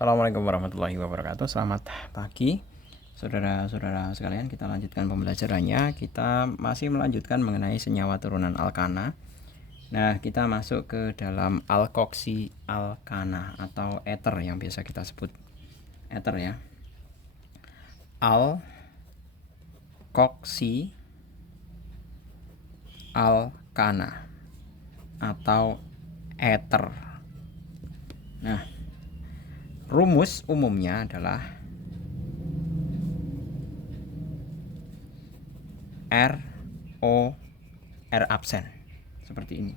Assalamualaikum warahmatullahi wabarakatuh. Selamat pagi, saudara-saudara sekalian. Kita lanjutkan pembelajarannya. Kita masih melanjutkan mengenai senyawa turunan alkana. Nah, kita masuk ke dalam alkoksi alkana atau ether yang biasa kita sebut ether ya. Alkoksi alkana atau ether. Nah, rumus umumnya adalah R absen seperti ini.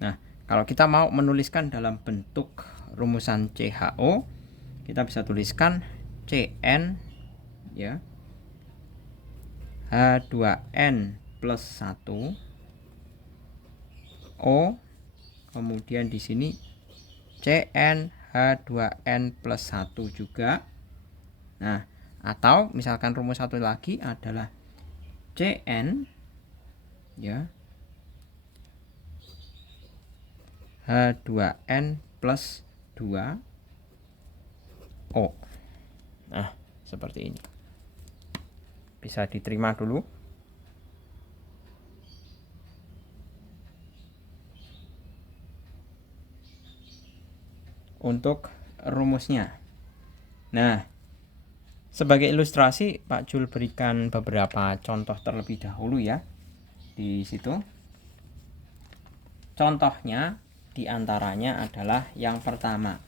Nah, kalau kita mau menuliskan dalam bentuk rumusan CHO, kita bisa tuliskan CN ya, H2N plus 1 O, kemudian di sini CN H2N plus 1 juga. Nah, atau misalkan rumus satu lagi adalah CN ya, H2N plus 2 O. Nah, seperti ini. Bisa diterima dulu. Untuk rumusnya. Nah, sebagai ilustrasi Pak Jul berikan beberapa contoh terlebih dahulu ya di situ. Contohnya diantaranya adalah yang pertama,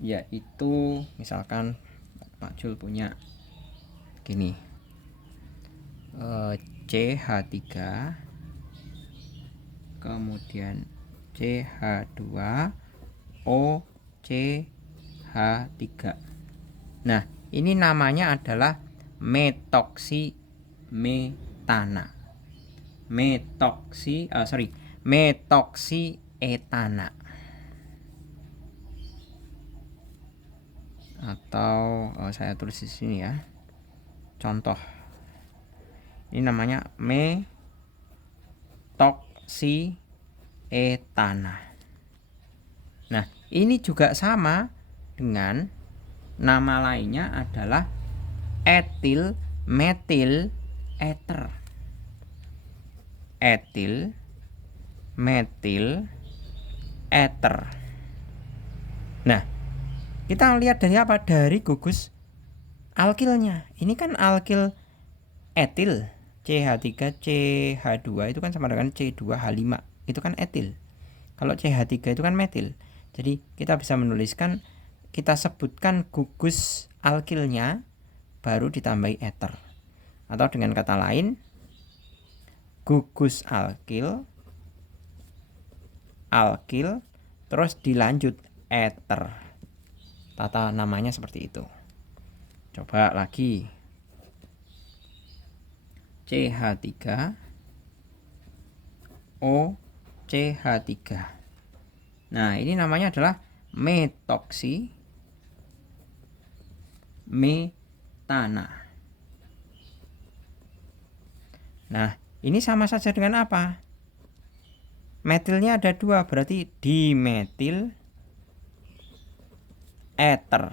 yaitu misalkan Pak Jul punya gini, CH3 kemudian CH2 OCH3. Nah, ini namanya adalah metoksimetana. Metoksietana. Atau saya tulis di sini ya. Contoh. Ini namanya metoksietana. Nah, ini juga sama dengan nama lainnya adalah etil metil ether. Etil metil ether. Nah, kita lihat dari apa? Dari gugus alkilnya. Ini kan alkil etil, CH3 CH2 itu kan sama dengan C2H5. Itu kan etil. Kalau CH3 itu kan metil. Jadi kita bisa menuliskan, kita sebutkan gugus alkilnya baru ditambahi ether. Atau dengan kata lain, gugus alkil terus dilanjut ether. Tata namanya seperti itu. Coba lagi. CH3 OCH3. Nah, ini namanya adalah metoksimetana. Nah, ini sama saja dengan apa? Metilnya ada 2, berarti dimetil ether.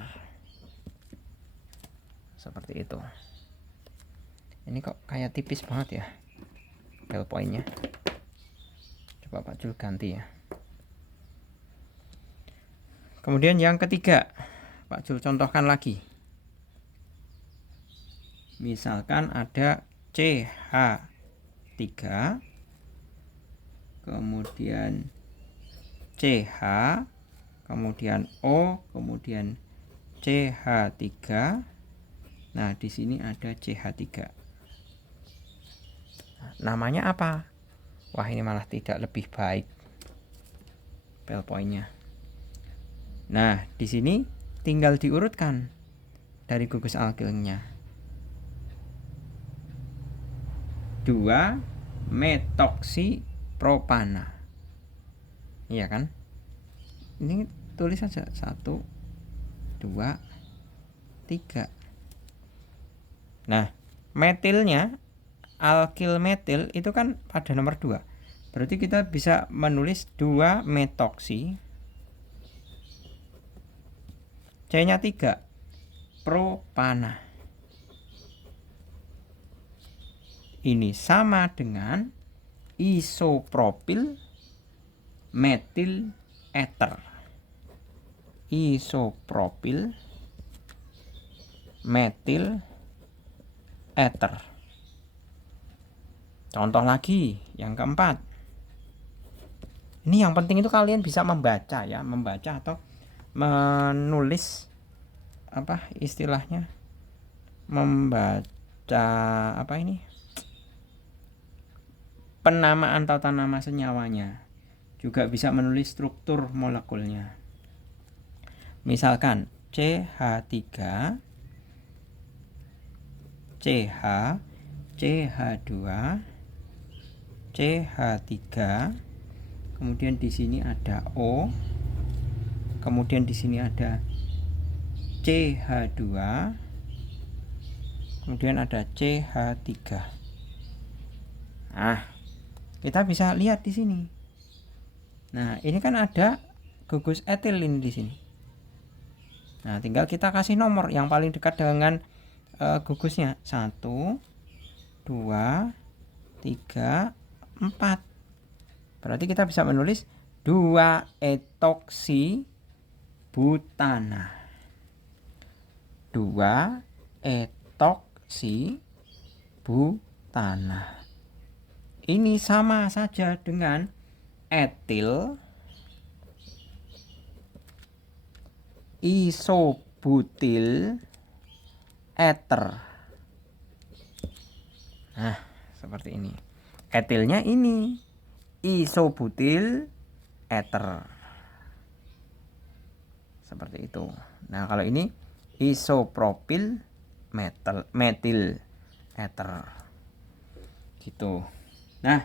Seperti itu. Ini kok kayak tipis banget ya ballpointnya. Coba Pak Jul ganti ya. Kemudian yang ketiga, Pak Jul contohkan lagi. Misalkan ada CH3 kemudian CH kemudian O kemudian CH3. Nah, di sini ada CH3. Namanya apa? Wah, ini malah tidak lebih baik ballpointnya. Nah, di sini tinggal diurutkan dari gugus alkilnya. 2 metoksipropana. Iya kan? Ini tulis saja 1 2 3. Nah, metilnya alkil metil itu kan pada nomor 2. Berarti kita bisa menulis 2 metoksi C-nya 3, propana. Ini sama dengan isopropil metil ether. Isopropil metil ether. Contoh lagi yang keempat. Ini yang penting itu kalian bisa membaca ya, membaca atau menulis apa istilahnya? Membaca apa ini? Penamaan tata nama senyawanya. Juga bisa menulis struktur molekulnya. Misalkan CH3 CH CH2 CH3, kemudian di sini ada O, kemudian di sini ada CH2, kemudian ada CH3. Nah, kita bisa lihat di sini. Nah, ini kan ada gugus etil ini di sini. Nah, tinggal kita kasih nomor yang paling dekat dengan gugusnya. 1, 2, 3, 4. Berarti kita bisa menulis 2-etoksibutana. 2-etoksibutana. Ini sama saja dengan etil isobutil ether. Nah, seperti ini. Etilnya ini isobutil ether. Seperti itu. Nah, kalau ini isopropil metil ether. Gitu. Nah,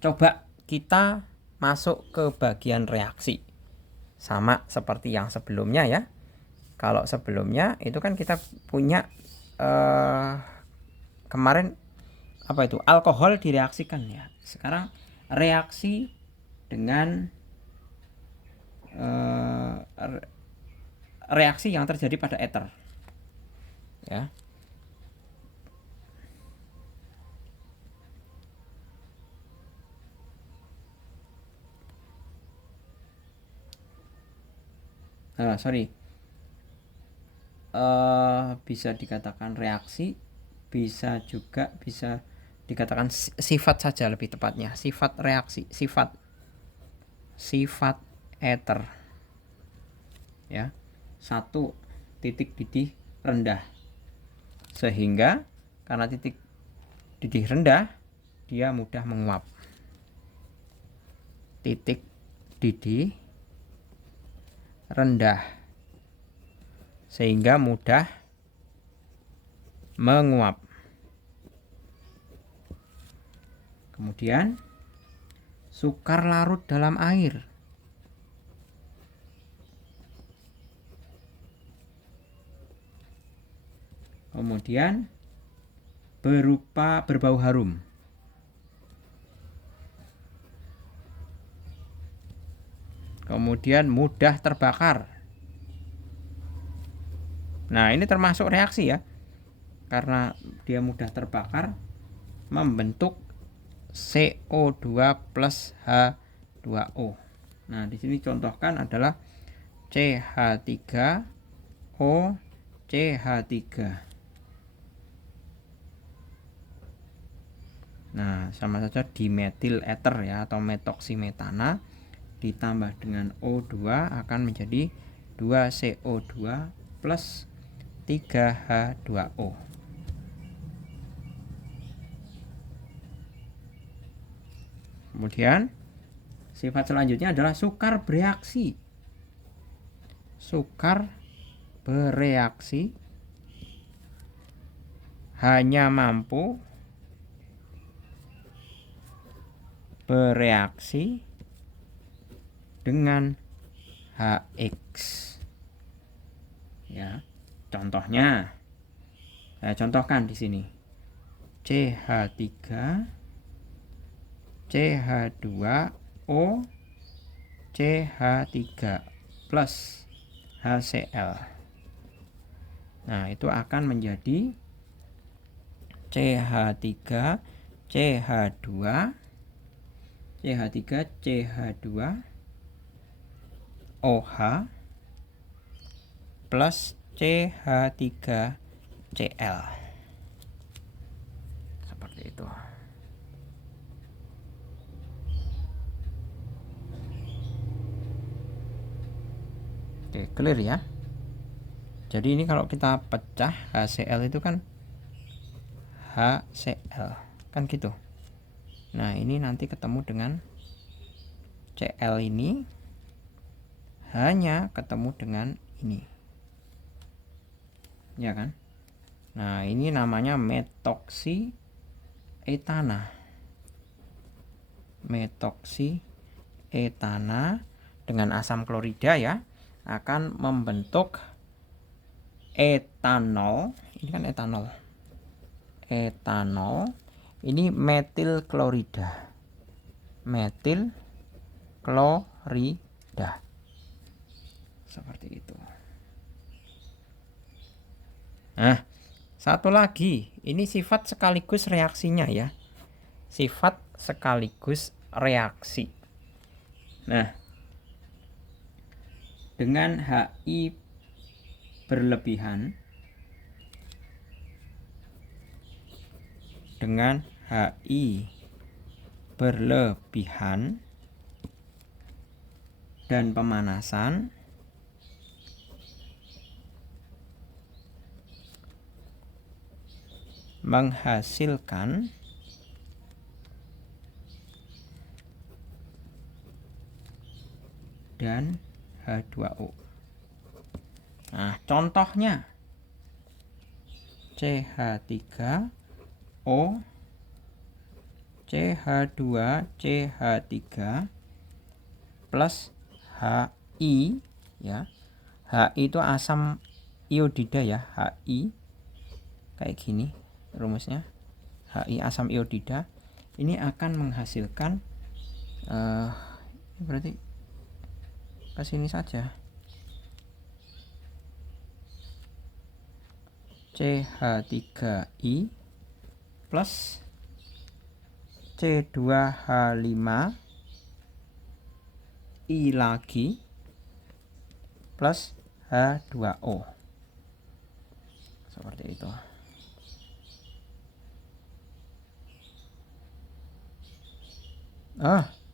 coba kita masuk ke bagian reaksi. Sama seperti yang sebelumnya ya. Kalau sebelumnya itu kan kita punya kemarin apa itu? Alkohol direaksikan ya. Sekarang reaksi dengan reaksi yang terjadi pada ether. Ya. Bisa dikatakan reaksi, bisa juga bisa dikatakan sifat saja lebih tepatnya, sifat reaksi, sifat ether ya. 1 titik didih rendah, sehingga karena titik didih rendah dia mudah menguap. Titik didih rendah sehingga mudah menguap. Kemudian sukar larut dalam air. Kemudian berbau harum. Kemudian mudah terbakar. Nah, ini termasuk reaksi ya. Karena dia mudah terbakar, membentuk CO2 plus H2O. Nah, di sini contohkan adalah CH3O CH3. Nah, sama saja dimetil ether ya, atau metoksimetana ditambah dengan O2 akan menjadi 2CO2 plus 3H2O. Kemudian sifat selanjutnya adalah sukar bereaksi. Sukar bereaksi hanya mampu bereaksi dengan HX. Ya, contohnya saya contohkan di sini. CH3 CH2O CH3 plus HCl. Nah, itu akan menjadi CH3 CH2 CH3 CH2 OH plus CH3Cl. Seperti itu. Oke, clear ya. Jadi ini kalau kita pecah HCl itu kan HCl kan gitu. Nah, ini nanti ketemu dengan Cl ini hanya ketemu dengan ini. Ya kan? Nah, ini namanya metoksietana. Metoksietana dengan asam klorida ya akan membentuk etanol. Ini kan etanol. Etanol ini metil klorida. Metil klorida. Seperti itu. Nah, satu lagi, ini sifat sekaligus reaksinya ya. Sifat sekaligus reaksi. Nah, dengan HI berlebihan, dengan HI berlebihan dan pemanasan, menghasilkan dan H2O. Nah, contohnya CH3O, CH2, CH3 plus HI ya. HI itu asam iodida ya, HI kayak gini rumusnya. HI asam iodida ini akan menghasilkan berarti ke sini saja. CH3I plus C2H5 I lagi plus H2O. Seperti itu.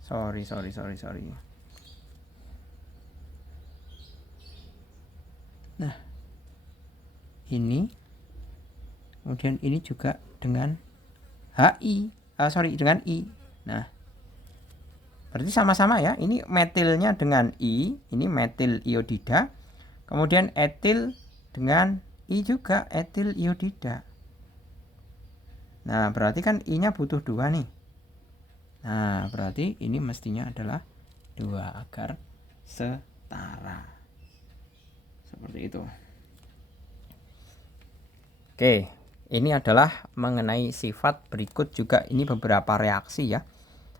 Sorry. Nah, ini kemudian ini juga dengan HI, dengan I. Nah, berarti sama-sama ya. Ini metilnya dengan I, ini metil iodida. Kemudian etil dengan I juga, etil iodida. Nah, berarti kan I-nya butuh 2 nih. Nah, berarti ini mestinya adalah 2 agar setara. Seperti itu. Oke, ini adalah mengenai sifat. Berikut juga ini beberapa reaksi ya.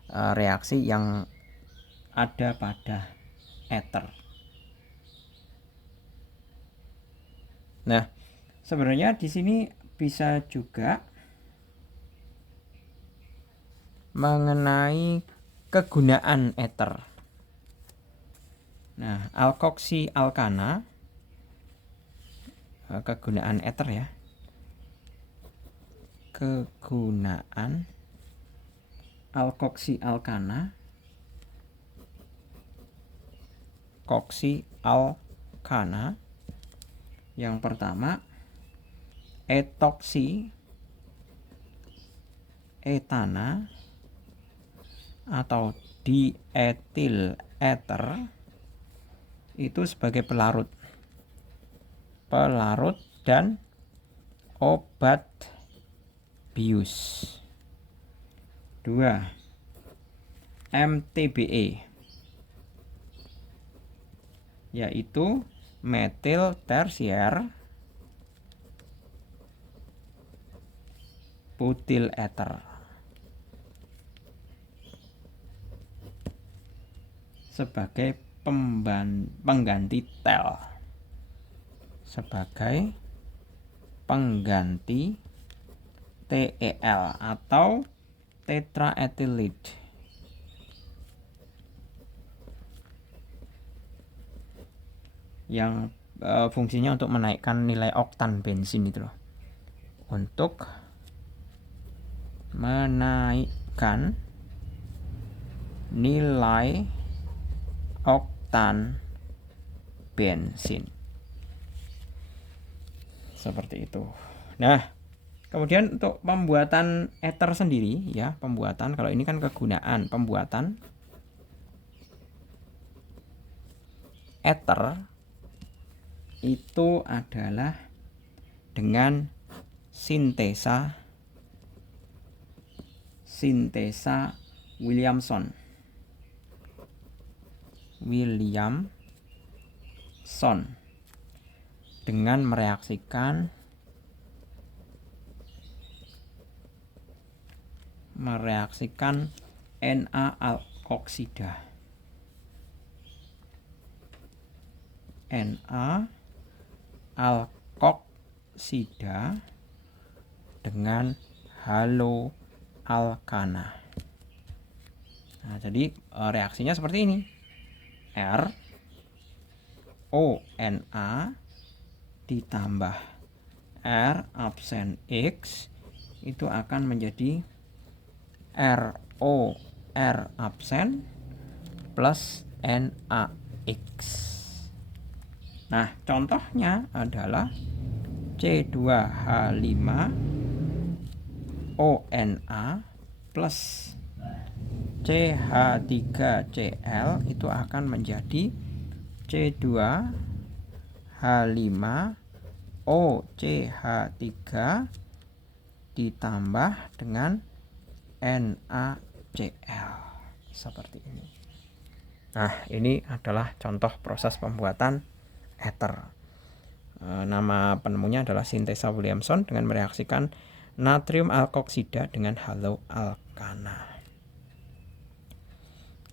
Reaksi yang ada pada ether. Nah, sebenarnya di sini bisa juga mengenai kegunaan ether. Nah, alkoksi alkana, kegunaan ether ya. Kegunaan alkoksi alkana, koksi alkana. Yang pertama, etoksi etana atau dietil ether itu sebagai pelarut dan obat bius. 2. MTBE yaitu metil tersier butyl ether sebagai pengganti tel. sebagai pengganti TeL atau tetraethylate. Yang fungsinya untuk menaikkan nilai oktan bensin itu loh. Untuk menaikkan nilai oktan bensin. Seperti itu. Nah, kemudian untuk pembuatan ether sendiri ya, pembuatan kalau ini kan kegunaan pembuatan ether itu adalah dengan sintesa Williamson dengan mereaksikan Na alkoksida. Na alkoksida dengan halo alkana. Nah, jadi reaksinya seperti ini. RONA ditambah R absen X itu akan menjadi ROR absen plus NaX. Nah, contohnya adalah C2H5ONA plus CH3Cl itu akan menjadi C2H5OCH3 ditambah dengan NaCl seperti ini. Nah, ini adalah contoh proses pembuatan ether. Nama penemunya adalah sintesa Williamson dengan mereaksikan natrium alkoksida dengan halo alkana.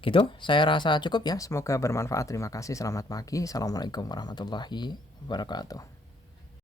Gitu, saya rasa cukup ya. Semoga bermanfaat. Terima kasih. Selamat pagi. Assalamualaikum warahmatullahi wabarakatuh.